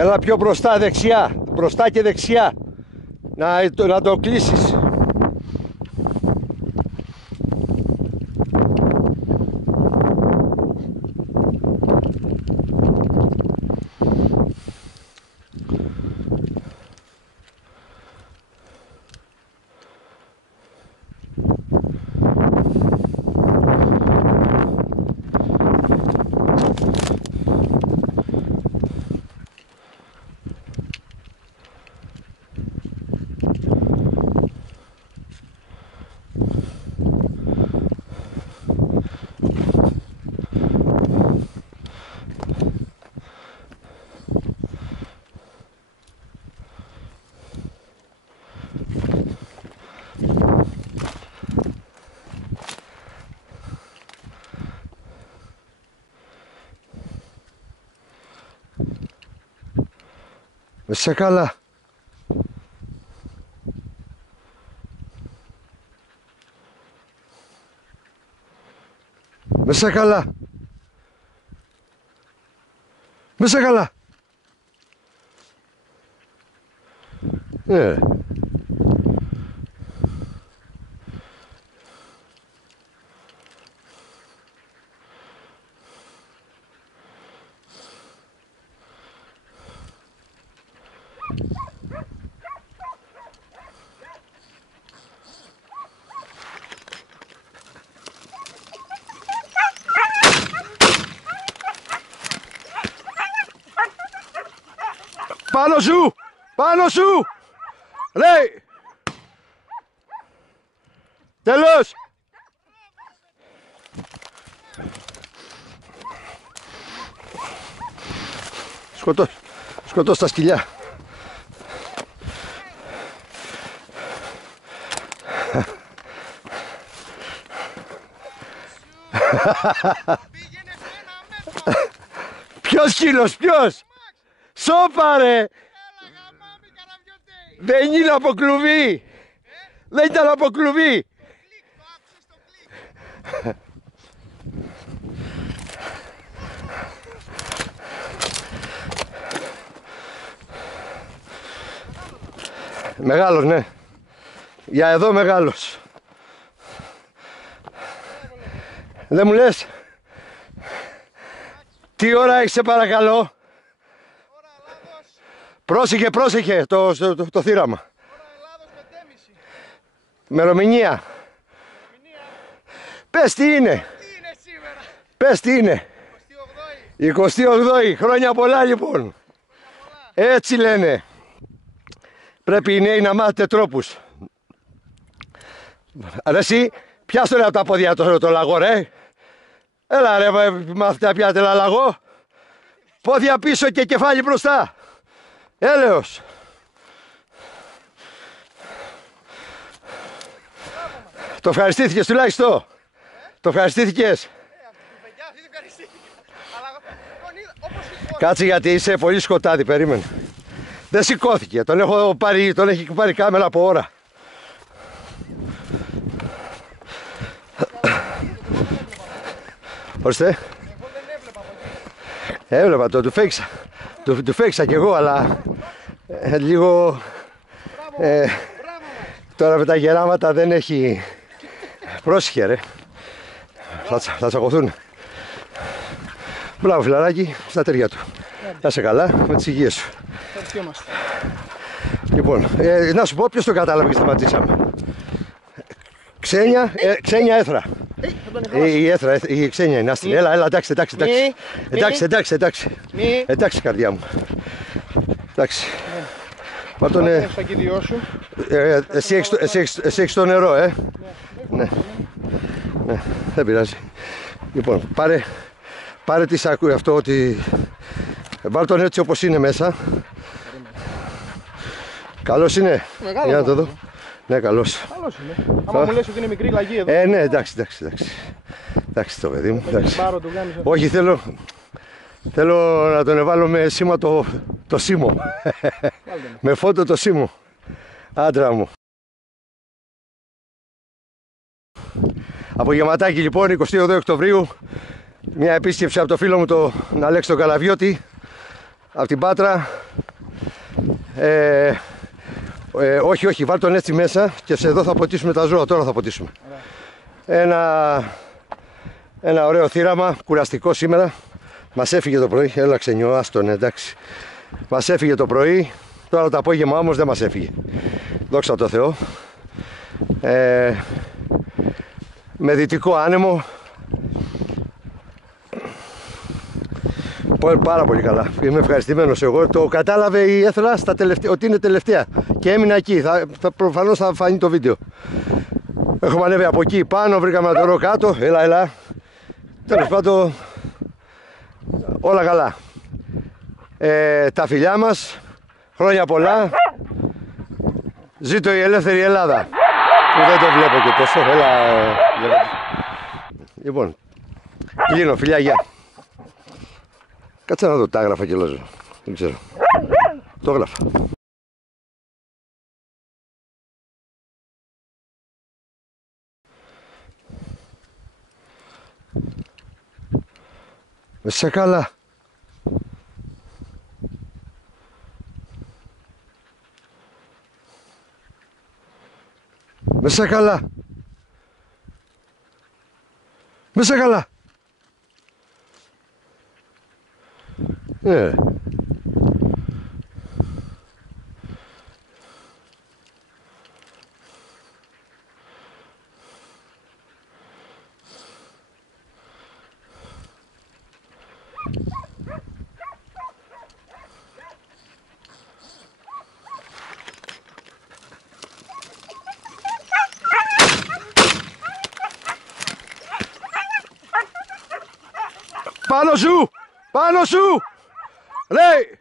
Έλα πιο μπροστά, δεξιά. Μπροστά και δεξιά. Να το κλείσεις. Είσαι καλά. Μέσα καλά. Μέσα καλά. Ναι. Πάνω σου! Πάνω σου! Λέει! Τέλος! Σκοτώ τα σκυλιά. Ποιος σκύλος, ποιος? Σώπα ρε! Δεν είναι από κλουβί! Δεν ήταν από κλουβί! Μεγάλος, ναι. Για εδώ μεγάλος. Δεν μου λες? Τι ώρα έχεις, σε παρακαλώ? Πρόσεχε, πρόσεχε το θύραμα. Ώρα Ελλάδος 5:30. Μερομηνία. Πες τι είναι. Τι είναι σήμερα? Πες τι είναι. 28η. Χρόνια πολλά λοιπόν. Έτσι λένε. Πρέπει οι νέοι να μάθετε τρόπους. Ρε εσύ, πιάσ' το από τα πόδια το λαγό ρε. Έλα ρε, μάθετε να πιάτε λαγό. Πόδια πίσω και κεφάλι μπροστά. Έλεος. Το ευχαριστήθηκες τουλάχιστον. Το ευχαριστήθηκες. Κάτσε γιατί είσαι πολύ σκοτάδι, περίμενε. Δεν σηκώθηκε, τον έχει πάρει κάμερα από ώρα. Ορίστε. Έβλεπα το, του φέξα. Του φέξα κι εγώ, αλλά λίγο τώρα με τα γεράματα δεν έχει. Πρόσεχε ρε. Θα τσακωθούν. Μπράβο φιλαράκι, στα τέρια του. Να είσαι καλά, με τις υγείες σου. Λοιπόν, να σου πω ποιος το κατάλαβε και σταματήσαμε. Ξένια έθρα. Η έθρα, η ξένια είναι άστρη. Έλα, εντάξει. Εντάξει, καρδιά μου. Εντάξει. Μα τον. Εσύ έχεις το νερό, Ναι. Δεν πειράζει. Λοιπόν, πάρε τι σ' ακούει αυτό, ότι. Βάλ τον έτσι όπως είναι μέσα. Καλός είναι. Για να το δω. Ναι, καλός. Καλός είναι. Άμα μου λες ότι είναι μικρή λαγή εδώ. Ναι, εντάξει. Εντάξει το παιδί μου. Όχι, θέλω να τον βάλω με σήμα το σήμο. Με φώτο το σήμο. Άντρα μου. Απογευματάκι λοιπόν, 22 Οκτωβρίου. Μια επίσκεψη από το φίλο μου τον Αλέξη τον Καλαβιώτη. Από την Πάτρα. Όχι, βάλ τον έτσι μέσα και σε εδώ θα ποτίσουμε τα ζώα. Τώρα θα ποτίσουμε. Ένα ωραίο θύραμα, κουραστικό σήμερα. Μας έφυγε το πρωί, έλα ξενιώ, άστον, εντάξει. Μας έφυγε το πρωί, τώρα το απόγευμα όμως δεν μας έφυγε. Δόξα τω Θεώ. Με δυτικό άνεμο. Πάρα πολύ καλά. Είμαι ευχαριστημένος εγώ. Το κατάλαβε η Έθρα ότι είναι τελευταία και έμεινα εκεί. Προφανώς θα φανεί το βίντεο. Έχουμε ανέβει από εκεί πάνω, βρήκαμε ένα τωρό κάτω. Έλα. Τέλος πάντων, όλα καλά. Τα φιλιά μας, χρόνια πολλά. Ζήτω η ελεύθερη Ελλάδα. Που δεν το βλέπω και τόσο. Έλα. Λοιπόν, κλείνω, φιλιά, γεια. Κάτσε να δω, τα έγραφα και λόγω. Δεν ξέρω. Το έγραφα. Μέσα καλά. Μέσα καλά. Μέσα καλά. Πάνω σου! Πάνω σου! Λέει!